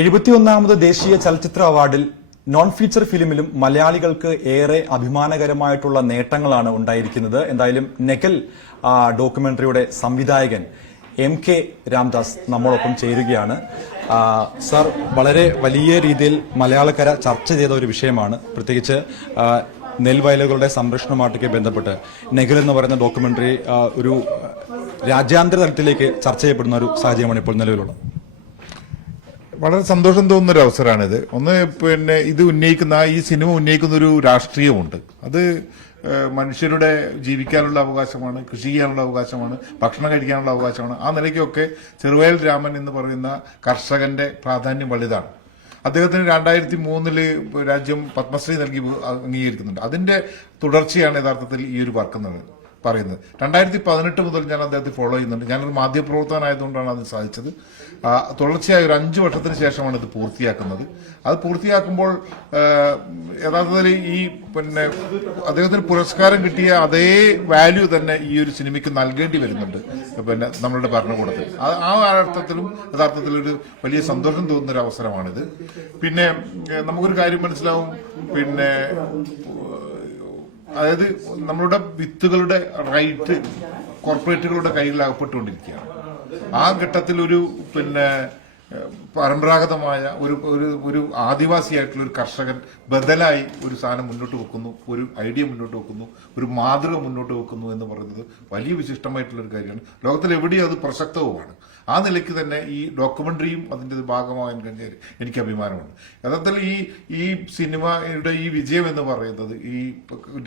71ാമത് ദേശീയ ചലച്ചിത്ര അവാർഡിൽ non feature ഫിലിമിലും മലയാളികൾക്ക് ഏറെ അഭിമാനകരമായിട്ടുള്ള നേട്ടങ്ങളാണ് ഉണ്ടായിരിക്കുന്നത്. എന്തായാലും നെഗൽ ഡോക്യുമെന്ററിയുടെ സംവിധായകൻ MK രാംദാസ് നമ്മളൊപ്പം ചേരുകയാണ്. സർ, വളരെ വലിയ രീതിയിൽ മലയാളക്കര ചർച്ച ചെയ്ത ഒരു വിഷയമാണ്, പ്രത്യേകിച്ച് നെൽവയലുകളുടെ സംരക്ഷണവുമായിട്ടൊക്കെ ബന്ധപ്പെട്ട് നെഗൽ എന്ന് പറയുന്ന ഡോക്യുമെന്ററി ഒരു രാജ്യാന്തര തലത്തിലേക്ക് ചർച്ച ചെയ്യപ്പെടുന്ന ഒരു സാഹചര്യമാണ് ഇപ്പോൾ നിലവിലുള്ളത്. വളരെ സന്തോഷം തോന്നുന്ന ഒരു അവസരമാണിത്. ഇത് ഉന്നയിക്കുന്ന ഈ സിനിമ ഉന്നയിക്കുന്ന ഒരു രാഷ്ട്രീയമുണ്ട്. അത് മനുഷ്യരുടെ ജീവിക്കാനുള്ള അവകാശമാണ്, കൃഷി ചെയ്യാനുള്ള അവകാശമാണ്, ഭക്ഷണം കഴിക്കാനുള്ള അവകാശമാണ്. ആ നിലയ്ക്കൊക്കെ ചെറുവയൽ രാമൻ എന്ന് പറയുന്ന കർഷകന്റെ പ്രാധാന്യം വലുതാണ്. അദ്ദേഹത്തിന് 2003 രാജ്യം പത്മശ്രീ നൽകി അംഗീകരിക്കുന്നുണ്ട്. അതിന്റെ തുടർച്ചയാണ് യഥാർത്ഥത്തിൽ ഈ ഒരു വർക്ക് എന്നുള്ളത് പറയുന്നത്. 2018 മുതൽ ഞാൻ അദ്ദേഹത്തെ ഫോളോ ചെയ്യുന്നുണ്ട്. ഞാനൊരു മാധ്യമപ്രവർത്തകനായതുകൊണ്ടാണ് അത് സാധിച്ചത്. തുടർച്ചയായ ഒരു 5 വർഷത്തിന് ശേഷമാണ് ഇത് പൂർത്തിയാക്കുന്നത്. അത് പൂർത്തിയാക്കുമ്പോൾ യഥാർത്ഥത്തിൽ ഈ അദ്ദേഹത്തിന് പുരസ്കാരം കിട്ടിയ അതേ വാല്യൂ തന്നെ ഈ ഒരു സിനിമയ്ക്ക് നൽകേണ്ടി വരുന്നുണ്ട് നമ്മളുടെ ഭരണകൂടത്തിൽ. ആ അർത്ഥത്തിലും യഥാർത്ഥത്തിൽ ഒരു വലിയ സന്തോഷം തോന്നുന്ന ഒരു അവസരമാണിത്. പിന്നെ നമുക്കൊരു കാര്യം മനസ്സിലാവും, അതായത് നമ്മളുടെ വിത്തുകളുടെ റൈറ്റ് കോർപ്പറേറ്റുകളുടെ കയ്യിൽ അകപ്പെട്ടുകൊണ്ടിരിക്കുകയാണ്. ആ ഘട്ടത്തിൽ ഒരു പരമ്പരാഗതമായ ഒരു ആദിവാസിയായിട്ടുള്ള ഒരു കർഷകൻ ബദലായി ഒരു സാധനം മുന്നോട്ട് വെക്കുന്നു, ഒരു ഐഡിയ മുന്നോട്ട് വെക്കുന്നു, ഒരു മാതൃക മുന്നോട്ട് വെക്കുന്നു എന്ന് പറയുന്നത് വലിയ വിശിഷ്ടമായിട്ടുള്ള ഒരു കാര്യമാണ്. ലോകത്തിൽ എവിടെയും അത് പ്രസക്തവുമാണ്. ആ നിലയ്ക്ക് തന്നെ ഈ ഡോക്യുമെന്ററിയും അതിന്റെ ഭാഗമാകാൻ കഴിഞ്ഞാൽ എനിക്ക് അഭിമാനമുണ്ട്. യഥാർത്ഥത്തിൽ ഈ സിനിമയുടെ ഈ വിജയം എന്ന് പറയുന്നത് ഈ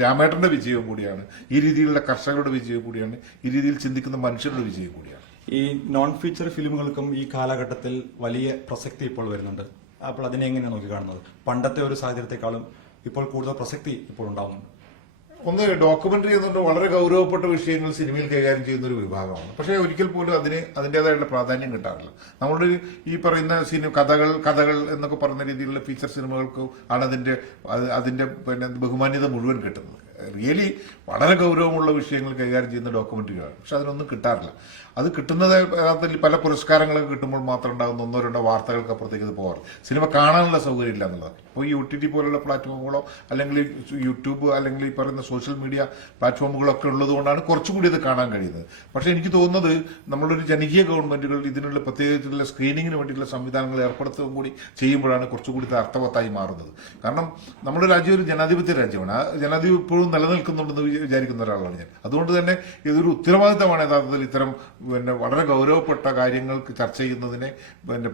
രാമേട്ടന്റെ വിജയവും കൂടിയാണ്, ഈ രീതിയിലുള്ള കർഷകരുടെ വിജയവും കൂടിയാണ്, ഈ രീതിയിൽ ചിന്തിക്കുന്ന മനുഷ്യരുടെ വിജയം കൂടിയാണ്. ഈ നോൺ ഫീച്ചർ ഫിലിമുകൾക്കും ഈ കാലഘട്ടത്തിൽ വലിയ പ്രസക്തി ഇപ്പോൾ വരുന്നുണ്ട്. അപ്പോൾ അതിനെ എങ്ങനെയാണ് നോക്കി കാണുന്നത്? പണ്ടത്തെ ഒരു സാഹചര്യത്തെക്കാളും ഇപ്പോൾ കൂടുതൽ പ്രസക്തി ഇപ്പോൾ ഉണ്ടാവുന്നുണ്ട്. ഡോക്യുമെന്ററി എന്നുകൊണ്ട് വളരെ ഗൗരവപ്പെട്ട വിഷയങ്ങൾ സിനിമയിൽ കൈകാര്യം ചെയ്യുന്ന ഒരു വിഭാഗമാണ്. പക്ഷേ ഒരിക്കൽ പോലും അതിന് അതിൻ്റെതായുള്ള പ്രാധാന്യം കിട്ടാറില്ല. നമ്മുടെ ഈ പറയുന്ന കഥകൾ എന്നൊക്കെ പറയുന്ന രീതിയിലുള്ള ഫീച്ചർ സിനിമകൾക്ക് ആണ് അതിന്റെ ബഹുമാന്യത മുഴുവൻ കിട്ടുന്നത്. റിയലി വളരെ ഗൗരവമുള്ള വിഷയങ്ങൾ കൈകാര്യം ചെയ്യുന്ന ഡോക്യുമെന്ററികളാണ്. പക്ഷെ അതിനൊന്നും കിട്ടാറില്ല. അത് കിട്ടുന്നത് യഥാർത്ഥത്തിൽ പല പുരസ്കാരങ്ങളൊക്കെ കിട്ടുമ്പോൾ മാത്രം ഉണ്ടാകുന്ന 1-2 വാർത്തകൾക്ക് അപ്പുറത്തേക്ക് ഇത് പോകാറ്. സിനിമ കാണാനുള്ള സൗകര്യം ഇല്ല എന്നുള്ളത്. ഇപ്പോൾ ഈ OTT പോലുള്ള പ്ലാറ്റ്ഫോമുകളോ അല്ലെങ്കിൽ യൂട്യൂബ് അല്ലെങ്കിൽ ഈ പറയുന്ന സോഷ്യൽ മീഡിയ പ്ലാറ്റ്ഫോമുകളൊക്കെ ഉള്ളതുകൊണ്ടാണ് കുറച്ചുകൂടി ഇത് കാണാൻ കഴിയുന്നത്. പക്ഷെ എനിക്ക് തോന്നുന്നത് നമ്മളൊരു ജനകീയ ഗവൺമെന്റുകൾ ഇതിനുള്ള പ്രത്യേകിച്ചുള്ള സ്ക്രീനിങ്ങിന് വേണ്ടിയിട്ടുള്ള സംവിധാനങ്ങൾ ഏർപ്പെടുത്തുകയും കൂടി ചെയ്യുമ്പോഴാണ് കുറച്ചുകൂടി ഇത് അർത്ഥവത്തായി മാറുന്നത്. കാരണം നമ്മുടെ രാജ്യം ഒരു ജനാധിപത്യ രാജ്യമാണ്. ആ ജനാധിപത്യം ഇപ്പോഴും നിലനിൽക്കുന്നുണ്ടെന്ന് വിചാരിക്കുന്ന ഒരാളാണ് ഞാൻ. അതുകൊണ്ട് തന്നെ ഇതൊരു ഉത്തരവാദിത്തമാണ് യഥാർത്ഥത്തിൽ ഇത്തരം വളരെ ഗൗരവപ്പെട്ട കാര്യങ്ങൾക്ക് ചർച്ച ചെയ്യുന്നതിനെ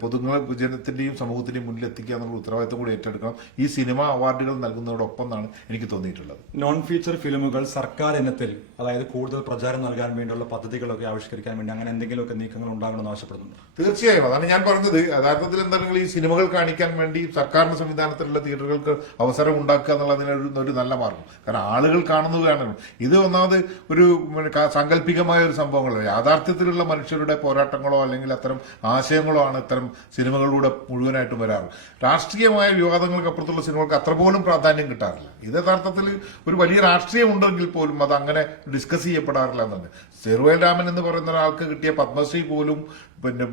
പൊതുജനത്തിന്റെയും സമൂഹത്തിന്റെയും മുന്നിൽ എത്തിക്കുക എന്നുള്ള ഉത്തരവാദിത്തം കൂടി ഏറ്റെടുക്കണം ഈ സിനിമ അവാർഡുകൾ നൽകുന്നതോടൊപ്പം എന്നാണ് എനിക്ക് തോന്നിയിട്ടുള്ളത്. നോൺ ഫീച്ചർ ഫിലിമുകൾ സർക്കാർ ഇനത്തിൽ, അതായത് കൂടുതൽ പ്രചാരം നൽകാൻ വേണ്ടിയുള്ള പദ്ധതികളൊക്കെ ആവിഷ്കരിക്കാൻ വേണ്ടി അങ്ങനെ എന്തെങ്കിലുമൊക്കെ നീക്കങ്ങൾ ഉണ്ടാകണമെന്ന് ആവശ്യപ്പെടുന്നുണ്ട്. തീർച്ചയായും അതാണ് ഞാൻ പറഞ്ഞത്. യഥാർത്ഥത്തിൽ എന്താണെങ്കിൽ ഈ സിനിമകൾ കാണിക്കാൻ വേണ്ടി സർക്കാരിന്റെ സംവിധാനത്തിലുള്ള തിയേറ്ററുകൾക്ക് അവസരം ഉണ്ടാക്കുക എന്നുള്ളതിനൊരു നല്ല മാർഗം. കാരണം ആളുകൾ കാണുന്നതാണ്. ഇത് ഒന്നാമത് ഒരു സാങ്കല്പികമായ ഒരു സംഭവങ്ങളോ യാഥാർത്ഥ്യത്തിലുള്ള മനുഷ്യരുടെ പോരാട്ടങ്ങളോ അല്ലെങ്കിൽ അത്തരം ആശയങ്ങളോ ആണ് ഇത്തരം സിനിമകളിലൂടെ മുഴുവനായിട്ടും വരാറ്. രാഷ്ട്രീയമായ വിവാദങ്ങൾക്ക് അപ്പുറത്തുള്ള സിനിമകൾക്ക് അത്ര പോലും പ്രാധാന്യം കിട്ടാറില്ല. ഇത് യഥാർത്ഥത്തിൽ ഒരു വലിയ രാഷ്ട്രീയം ഉണ്ടെങ്കിൽ പോലും അത് അങ്ങനെ ഡിസ്കസ് ചെയ്യപ്പെടാറില്ല എന്നാണ്. ചെറുവയൽ രാമൻ എന്ന് പറയുന്ന ഒരാൾക്ക് കിട്ടിയ പത്മശ്രീ പോലും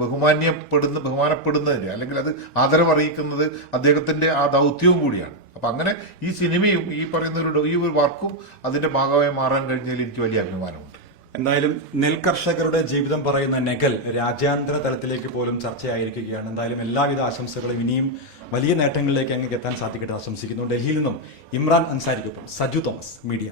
ബഹുമാനപ്പെടുന്നതിന് അല്ലെങ്കിൽ അത് ആദരവറിയിക്കുന്നത് അദ്ദേഹത്തിന്റെ ആ ദൗത്യവും കൂടിയാണ്. അപ്പൊ അങ്ങനെ ഈ സിനിമയും ഈ പറയുന്ന ഈ ഒരു വർക്കും അതിന്റെ ഭാഗമായി മാറാൻ കഴിഞ്ഞതിൽ എനിക്ക് വലിയ അഭിമാനമുണ്ട്. എന്തായാലും നെൽകർഷകരുടെ ജീവിതം പറയുന്ന നെഗൽ രാജ്യാന്തര തലത്തിലേക്ക് പോലും ചർച്ചയായിരിക്കുകയാണ്. എന്തായാലും എല്ലാവിധ ആശംസകളും, ഇനിയും വലിയ നേട്ടങ്ങളിലേക്ക് അങ്ങ് എത്താൻ സാധിക്കട്ടെ ആശംസിക്കുന്നു. ഡൽഹിയിൽ നിന്നും ഇമ്രാൻ അൻസാരിക്കൊപ്പം സജു തോമസ്, മീഡിയ.